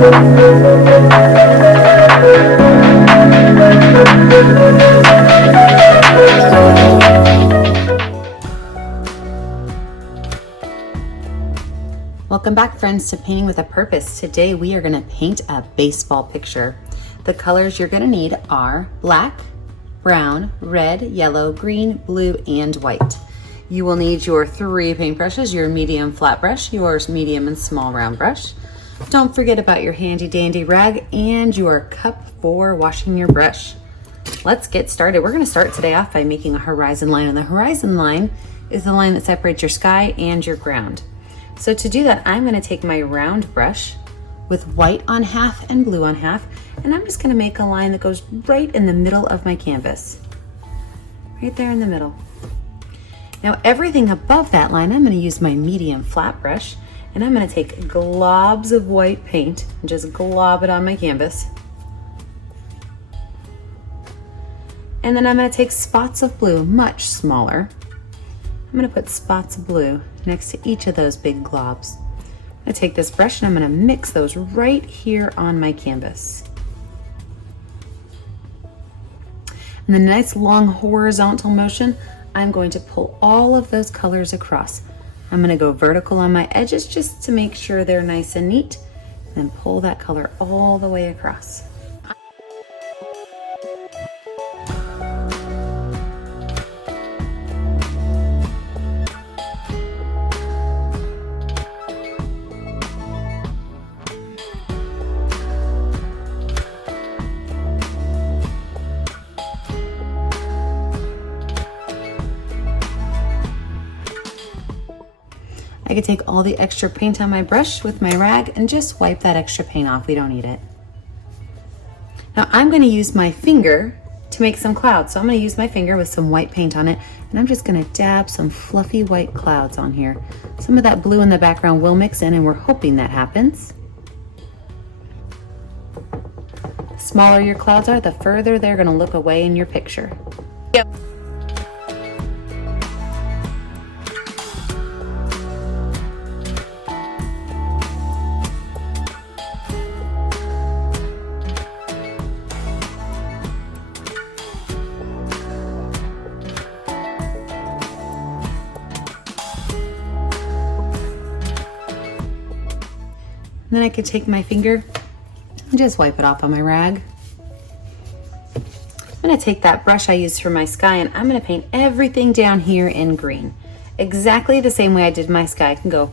Welcome back, friends, to Painting with a Purpose. Today we are going to paint a baseball picture. The colors you're going to need are black, brown, red, yellow, green, blue, and white. You will need your 3 paintbrushes, your medium flat brush, your medium and small round brush. Don't forget about your handy dandy rag and your cup for washing your brush. Let's get started. We're going to start today off by making a horizon line, and the horizon line is the line that separates your sky and your ground. So to do that, I'm going to take my round brush with white on half and blue on half, and I'm just going to make a line that goes right in the middle of my canvas. Right there in the middle. Now everything above that line, I'm going to use my medium flat brush, and I'm going to take globs of white paint and just glob it on my canvas. And then I'm going to take spots of blue, much smaller. I'm going to put spots of blue next to each of those big globs. I'm going to take this brush and I'm going to mix those right here on my canvas. And the nice long horizontal motion, I'm going to pull all of those colors across. I'm going to go vertical on my edges just to make sure they're nice and neat, and then pull that color all the way across. I could take all the extra paint on my brush with my rag and just wipe that extra paint off. We don't need it. Now I'm going to use my finger to make some clouds. So I'm going to use my finger with some white paint on it, and I'm just going to dab some fluffy white clouds on here. Some of that blue in the background will mix in, and we're hoping that happens. The smaller your clouds are, the further they're going to look away in your picture. Yep. And then I could take my finger and just wipe it off on my rag. I'm going to take that brush I used for my sky, and I'm going to paint everything down here in green. Exactly the same way I did my sky. I can go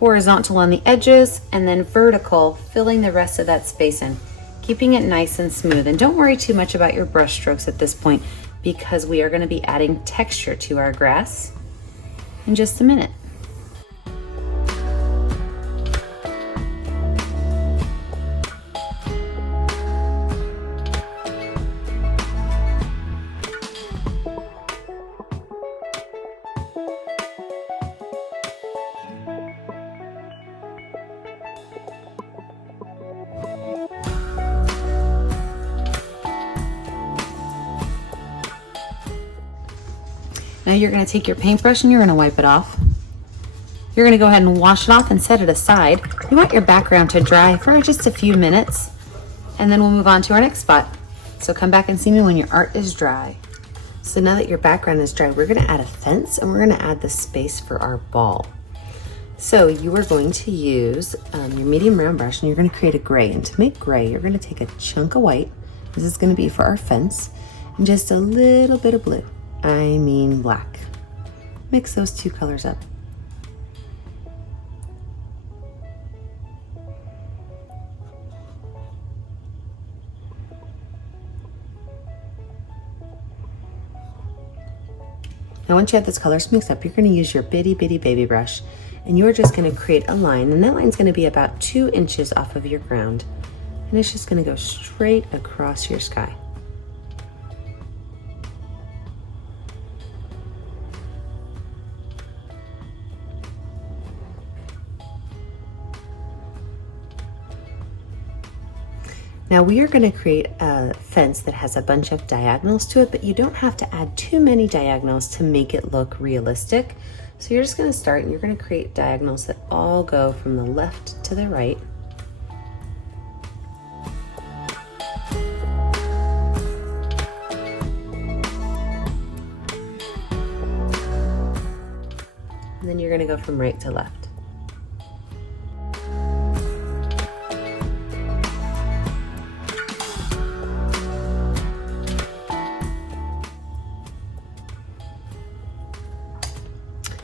horizontal on the edges and then vertical, filling the rest of that space in, keeping it nice and smooth. And don't worry too much about your brush strokes at this point, because we are going to be adding texture to our grass in just a minute. Now you're going to take your paintbrush and you're going to wipe it off. You're going to go ahead and wash it off and set it aside. You want your background to dry for just a few minutes, and then we'll move on to our next spot. So come back and see me when your art is dry. So now that your background is dry, we're going to add a fence, and we're going to add the space for our ball. So you are going to use your medium round brush, and you're going to create a gray. And to make gray, you're going to take a chunk of white. This is going to be for our fence, and just a little bit of blue. I mean black. Mix those two colors up. Now once you have those colors mixed up, you're going to use your bitty baby brush, and you're just going to create a line, and that line's going to be about 2 inches off of your ground, and it's just going to go straight across your sky. Now we are going to create a fence that has a bunch of diagonals to it, but you don't have to add too many diagonals to make it look realistic. So you're just going to start, and you're going to create diagonals that all go from the left to the right. you're gonna go from right to left.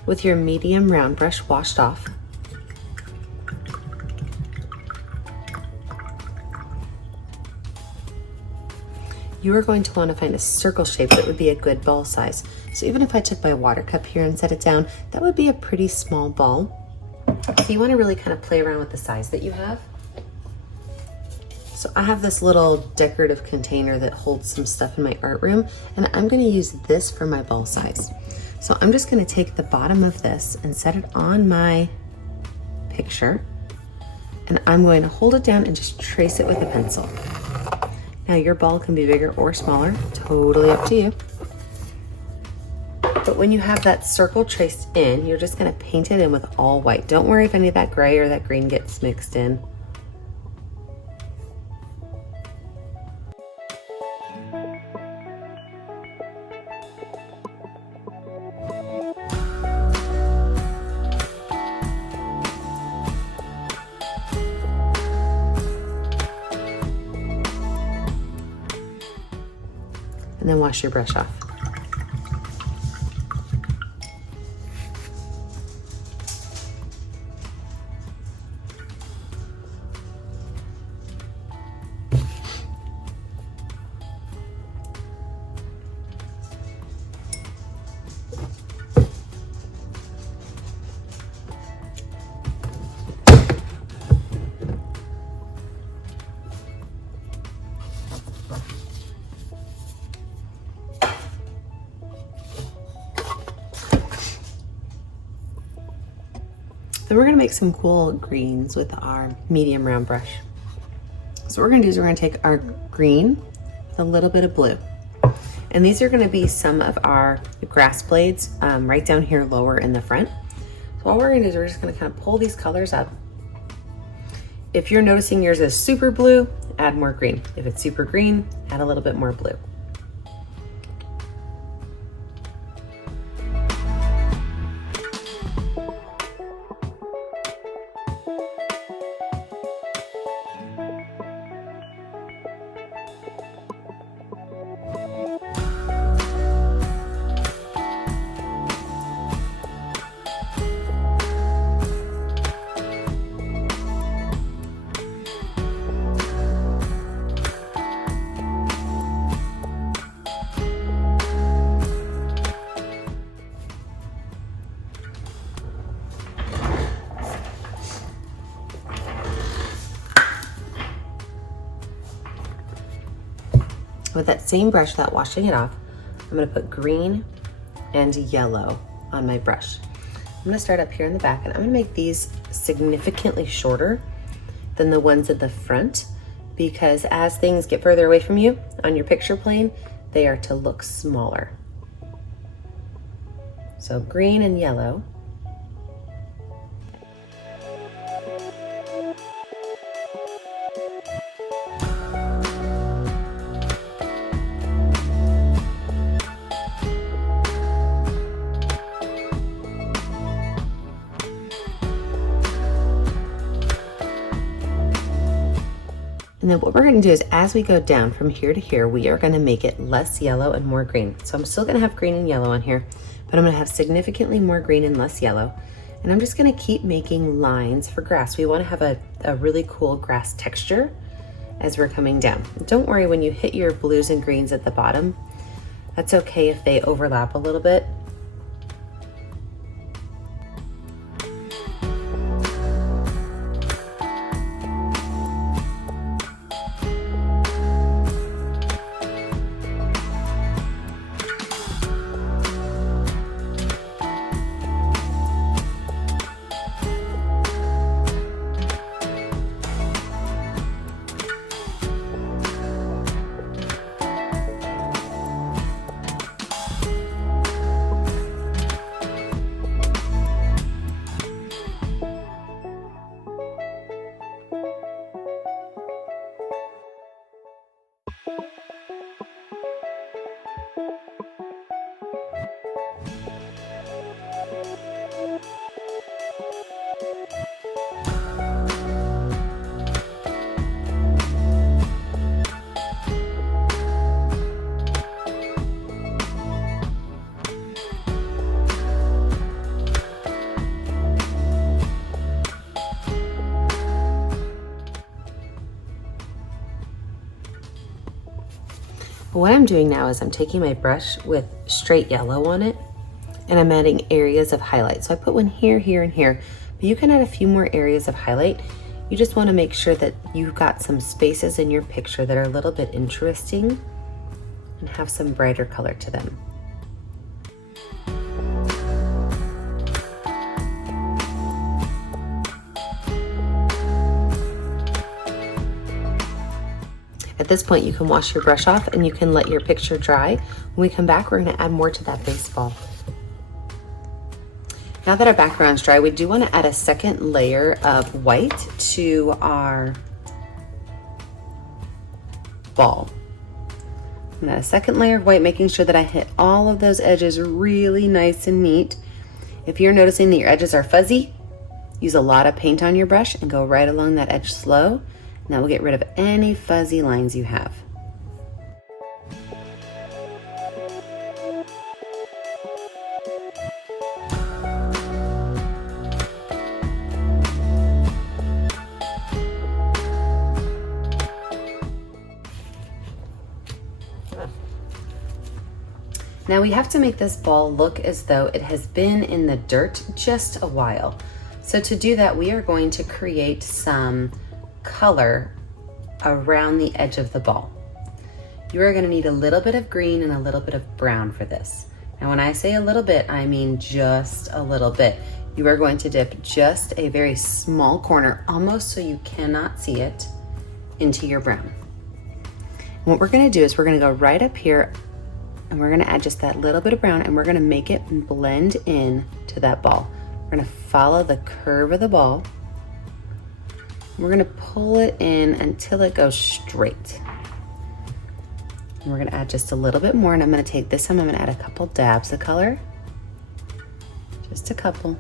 With your medium round brush washed off, you are going to want to find a circle shape that would be a good ball size. So even if I took my water cup here and set it down, that would be a pretty small ball. So you want to really kind of play around with the size that you have. So I have this little decorative container that holds some stuff in my art room, and I'm going to use this for my ball size. So I'm just going to take the bottom of this and set it on my picture, and I'm going to hold it down and just trace it with a pencil. Now your ball can be bigger or smaller, totally up to you. But when you have that circle traced in, you're just going to paint it in with all white. Don't worry if any of that gray or that green gets mixed in. And then wash your brush off. Then we're gonna make some cool greens with our medium round brush. So what we're gonna do is we're gonna take our green with a little bit of blue. And these are gonna be some of our grass blades right down here lower in the front. So all we're gonna do is we're just gonna kind of pull these colors up. If you're noticing yours is super blue, add more green. If it's super green, add a little bit more blue. With that same brush, without washing it off, I'm gonna put green and yellow on my brush. I'm gonna start up here in the back, and I'm gonna make these significantly shorter than the ones at the front, because as things get further away from you on your picture plane, they are to look smaller. So green and yellow. And then what we're gonna do is as we go down from here to here, we are gonna make it less yellow and more green. So I'm still gonna have green and yellow on here, but I'm gonna have significantly more green and less yellow. And I'm just gonna keep making lines for grass. We wanna have a really cool grass texture as we're coming down. Don't worry when you hit your blues and greens at the bottom. That's okay if they overlap a little bit. What I'm doing now is I'm taking my brush with straight yellow on it and I'm adding areas of highlight. So I put one here, here, and here, but you can add a few more areas of highlight. You just want to make sure that you've got some spaces in your picture that are a little bit interesting and have some brighter color to them. At this point, you can wash your brush off and you can let your picture dry. When we come back, we're going to add more to that baseball. Now that our background's dry, we do want to add a second layer of white to our ball. I'm gonna add a second layer of white, making sure that I hit all of those edges really nice and neat. If you're noticing that your edges are fuzzy, use a lot of paint on your brush and go right along that edge slow. And that will get rid of any fuzzy lines you have. Now we have to make this ball look as though it has been in the dirt just a while. So to do that, we are going to create some color around the edge of the ball. You are going to need a little bit of green and a little bit of brown for this. And when I say a little bit, I mean just a little bit. You are going to dip just a very small corner, almost so you cannot see it, into your brown. And what we're going to do is we're going to go right up here and we're going to add just that little bit of brown and we're going to make it blend in to that ball. We're going to follow the curve of the ball. We're going to pull it in until it goes straight. And we're going to add just a little bit more, and I'm going to take this time, I'm going to add a couple dabs of color. Just a couple.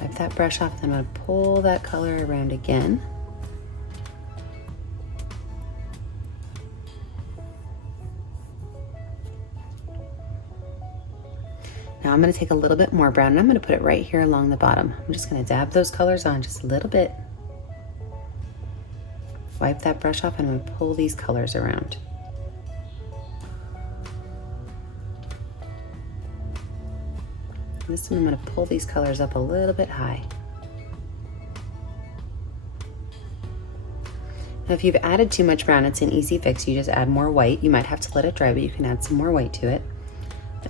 Wipe that brush off, then I'm going to pull that color around again. Now I'm going to take a little bit more brown and I'm going to put it right here along the bottom. I'm just going to dab those colors on just a little bit. Wipe that brush off and I'm going to pull these colors around. This time I'm going to pull these colors up a little bit high. Now if you've added too much brown, it's an easy fix. You just add more white. You might have to let it dry, but you can add some more white to it.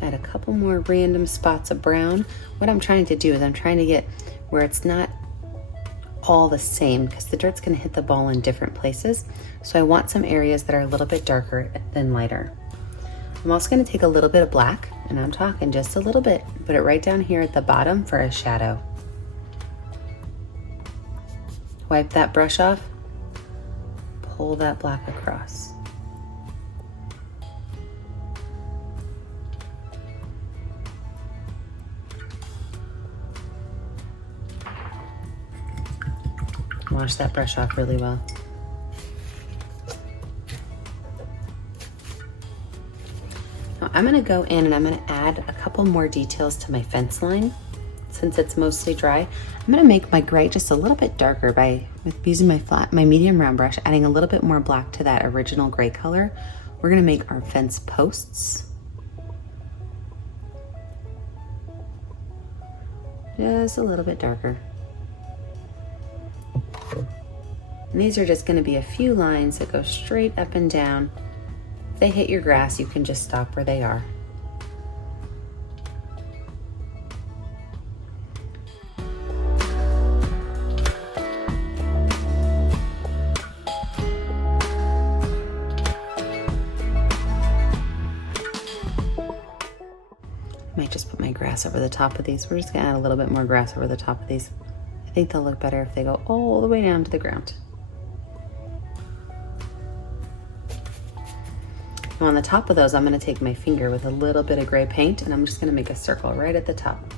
Add a couple more random spots of brown. What I'm trying to do is I'm trying to get where it's not all the same, because the dirt's going to hit the ball in different places. So I want some areas that are a little bit darker than lighter. I'm also going to take a little bit of black, and I'm talking just a little bit, put it right down here at the bottom for a shadow. Wipe that brush off, pull that black across. Wash that brush off really well. Now I'm going to go in and I'm going to add a couple more details to my fence line. Since it's mostly dry, I'm going to make my gray just a little bit darker with using my medium round brush, adding a little bit more black to that original gray color. We're going to make our fence posts. Just a little bit darker. And these are just going to be a few lines that go straight up and down. If they hit your grass, you can just stop where they are. I might just put my grass over the top of these. We're just going to add a little bit more grass over the top of these. I think they'll look better if they go all the way down to the ground. Now on the top of those, I'm going to take my finger with a little bit of gray paint and I'm just going to make a circle right at the top.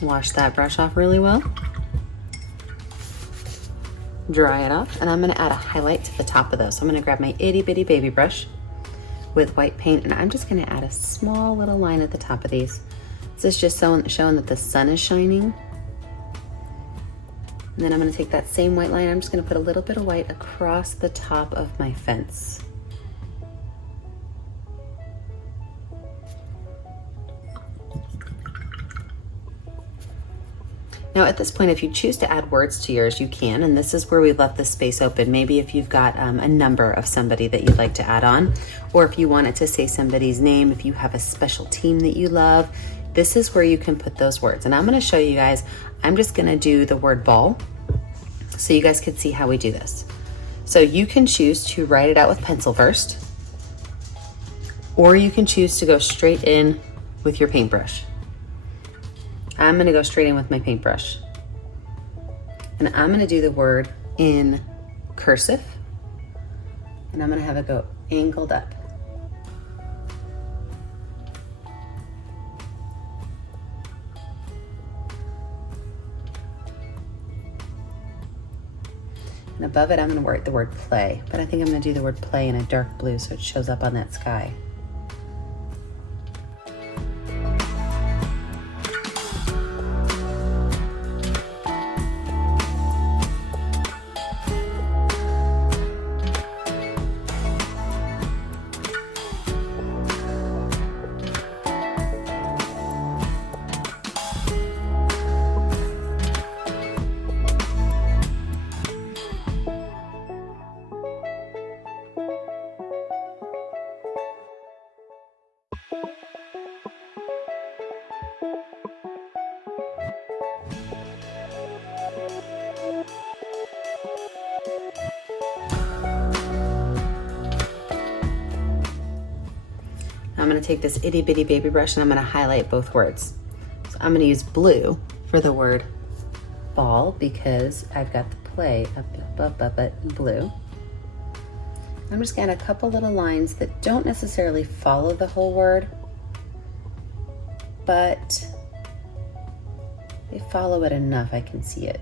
Wash that brush off really well. Dry it off, and I'm going to add a highlight to the top of those. So I'm going to grab my itty bitty baby brush with white paint and I'm just going to add a small little line at the top of these. This is just showing that the sun is shining. And then I'm going to take that same white line, I'm just going to put a little bit of white across the top of my fence. Now at this point, if you choose to add words to yours, you can, and this is where we left the space open. Maybe if you've got a number of somebody that you'd like to add on, or if you wanted to say somebody's name, if you have a special team that you love, this is where you can put those words. And I'm going to show you guys, I'm just going to do the word ball so you guys can see how we do this. So you can choose to write it out with pencil first, or you can choose to go straight in with your paintbrush. I'm going to go straight in with my paintbrush. And I'm going to do the word in cursive, and I'm going to have it go angled up. And above it, I'm going to write the word play, but I think I'm going to do the word play in a dark blue so it shows up on that sky. I'm going to take this itty bitty baby brush and I'm going to highlight both words. So I'm going to use blue for the word ball because I've got the play up in blue. I'm just going to add a couple little lines that don't necessarily follow the whole word, but they follow it enough I can see it.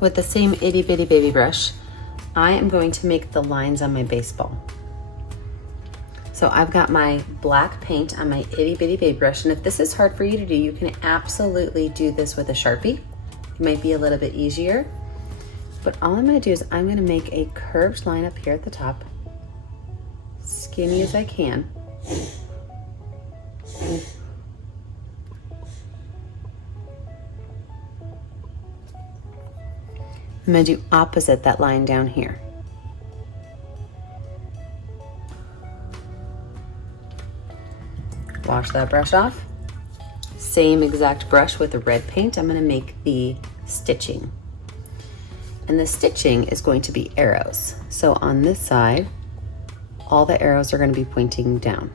With the same itty bitty baby brush, I am going to make the lines on my baseball. So I've got my black paint on my itty bitty baby brush, and if this is hard for you to do, you can absolutely do this with a Sharpie. It might be a little bit easier, but all I'm going to do is I'm going to make a curved line up here at the top, skinny as I can. I'm going to do opposite that line down here. Wash that brush off. Same exact brush with the red paint. I'm going to make the stitching. And the stitching is going to be arrows. So on this side, all the arrows are going to be pointing down.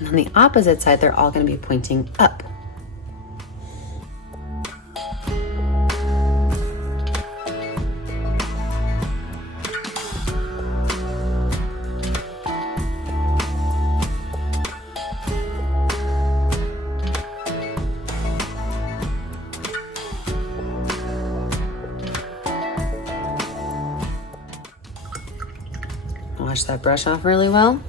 And on the opposite side, they're all going to be pointing up. Wash that brush off really well.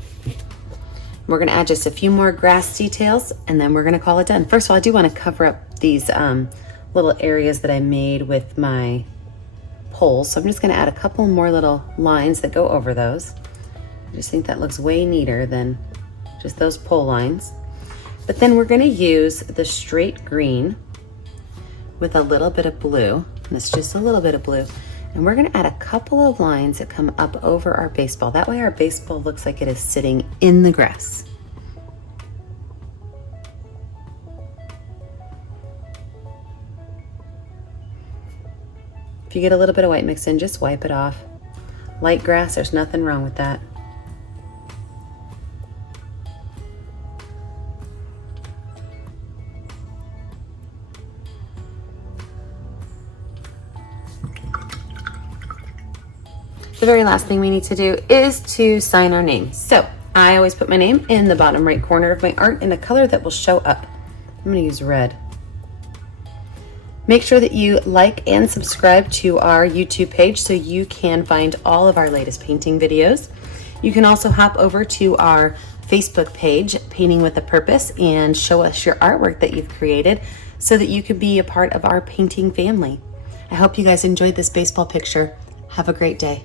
We're going to add just a few more grass details and then we're going to call it done. First of all, I do want to cover up these little areas that I made with my poles. So I'm just going to add a couple more little lines that go over those. I just think that looks way neater than just those pole lines. But then we're going to use the straight green with a little bit of blue. And it's just a little bit of blue. And we're going to add a couple of lines that come up over our baseball. That way our baseball looks like it is sitting in the grass. If you get a little bit of white mix in, just wipe it off. Light grass, there's nothing wrong with that. The very last thing we need to do is to sign our name. So I always put my name in the bottom right corner of my art in a color that will show up. I'm going to use red. Make sure that you like and subscribe to our YouTube page so you can find all of our latest painting videos. You can also hop over to our Facebook page, Painting with a Purpose, and show us your artwork that you've created so that you can be a part of our painting family. I hope you guys enjoyed this baseball picture. Have a great day.